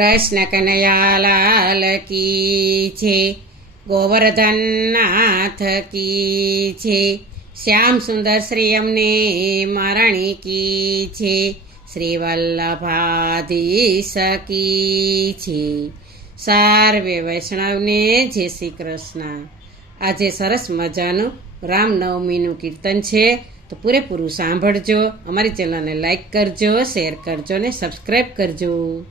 કૃષ્ણ કનૈયાલાલ કી છે, ગોવર્ધન નાથ કી છે, શ્યામ સુંદર શ્રી અમને મરણી કી છે, શ્રી વલ્લભાધીશ કી છે. સર્વે વૈષ્ણવને જય શ્રી કૃષ્ણ. આજે સરસ મજાનું રામનવમીનું કીર્તન છે, તો પૂરેપૂરું સાંભળજો. અમારી ચેનલને લાઈક કરજો, શેર કરજો ને સબસ્ક્રાઈબ કરજો.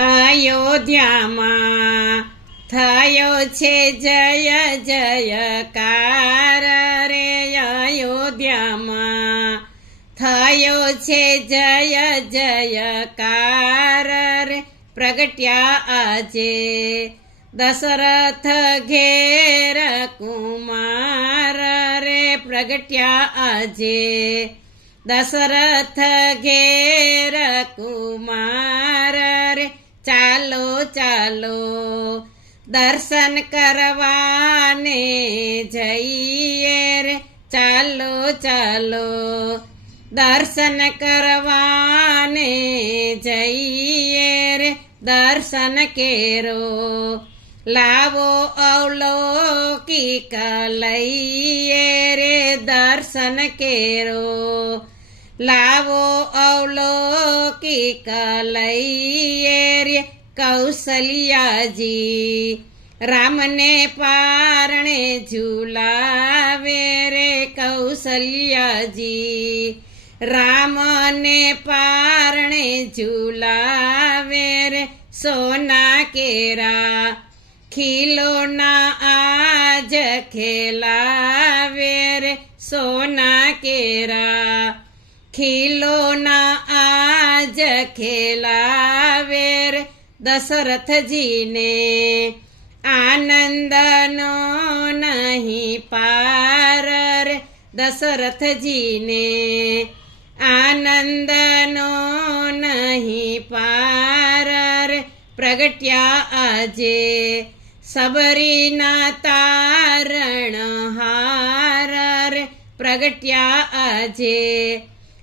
અયોધ્યામાં થયો છે જય જયકાર રે, અયોધ્યામાં થયો છે જય જયકાર રે, પ્રગટ્યા આજે દશરથ ઘેર કુમાર રે, પ્રગટ્યા આજે દશરથ ઘેર કુમાર રે. ચાલો ચાલો દર્શન કરવાને જઈએ રે, ચાલો ચાલો દર્શન કરવાને જઈએ રે, દર્શન કેરો લાવો અવલૌકિક લઈએ રે, દર્શન કેરો લાવો અવલૌકિક લઈએ રે. કૌશલ્યાજી રામને પારણે ઝુલાવે રે, કૌશલ્યાજી રામને પારણે ઝુલાવે રે. સોના કેરા ખીલોના આજ ખેલાવે રે, સોના કેરા ખીલોના આજ ખેલાવે રે. દશરથજીને આનંદનો નહીં પાર રે, દશરથજીને આનંદનો નહીં પાર રે. પ્રગટ્યા આજે સબરીના તારણહાર રે, પ્રગટ્યા આજે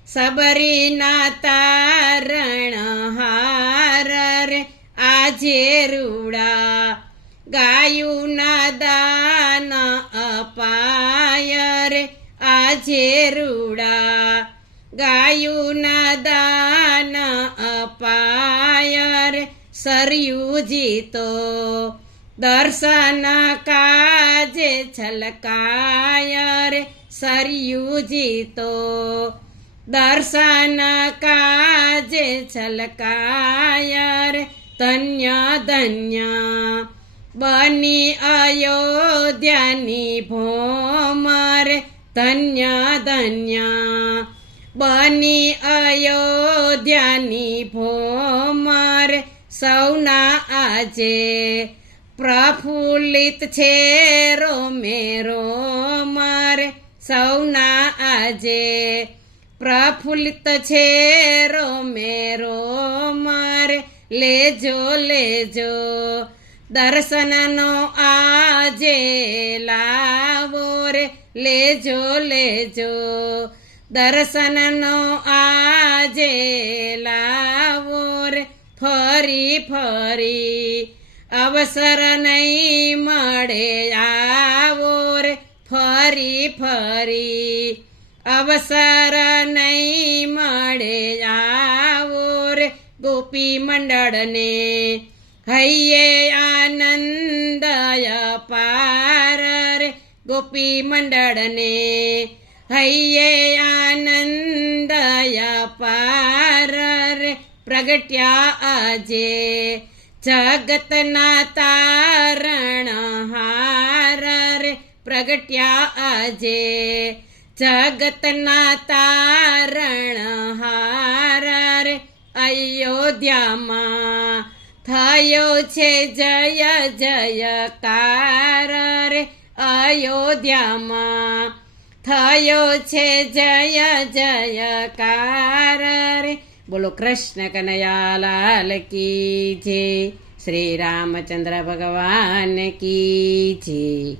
સબરીના તારણહાર રે. આજે રૂડા ગાયુના દાન અપાય રે, આજે રૂડા ગાયુના દાન અપાય રે. સરયુજી તો દર્શન કાજે છલકાય રે, સરયુજી તો દર્શન કાજે છલકાય રે. ધન્ય ધન્ય બની અયોધ્યાની ભૂમ રે, ધન્ય ધન્ય બની અયોધ્યાની ભૂમ રે. સૌના આજે પ્રફુલ્લિત છે રોમે રોમ રે, સૌના આજે પ્રફુલ્લિત છે રોમે રોમ રે. લેજો લેજો દર્શનનો આજે લાવો રે, લેજો લેજો દર્શનનો આજે લાવો રે. ફરી ફરી અવસર નહીં મળે આવો રે, ફરી ફરી અવસર નહીં મળે આવો રે. ગોપી મંડળને હૈયે આનંદ અપાર રે, ગોપી મંડળને હૈયે આનંદ અપાર રે. પ્રગટ્યા આજે જગતના તારણહાર રે, પ્રગટ્યા આજે જગતના તારણહાર રે. અયોધ્યામાં થયો છે જય જયકાર રે, અયોધ્યામાં થયો છે જય જયકાર રે. બોલો કૃષ્ણ કનૈયાલાલ કી જય, શ્રી રામચંદ્ર ભગવાન કી જય.